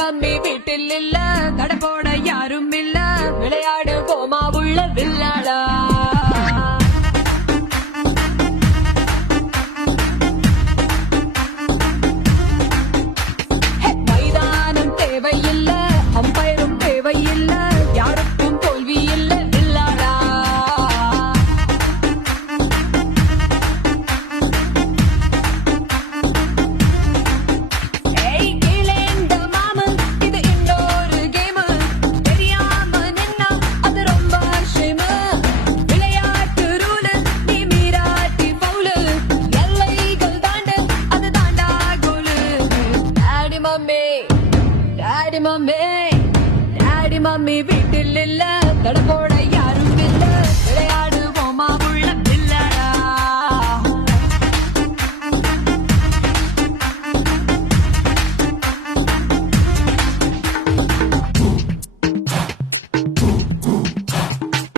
Mummy வீட்டில் இல்ல, தட போட யாரும் இல்ல, விளையாடு கோமா உள்ள வில்லாடா. மைதானம் தேவையில்ல, அம்பயரும் தேவையில்ல, யாருக்கும் தோல்வி இல்ல வில்லாடா. டாடி மம்மி வீட்டில் இல்ல, தட போட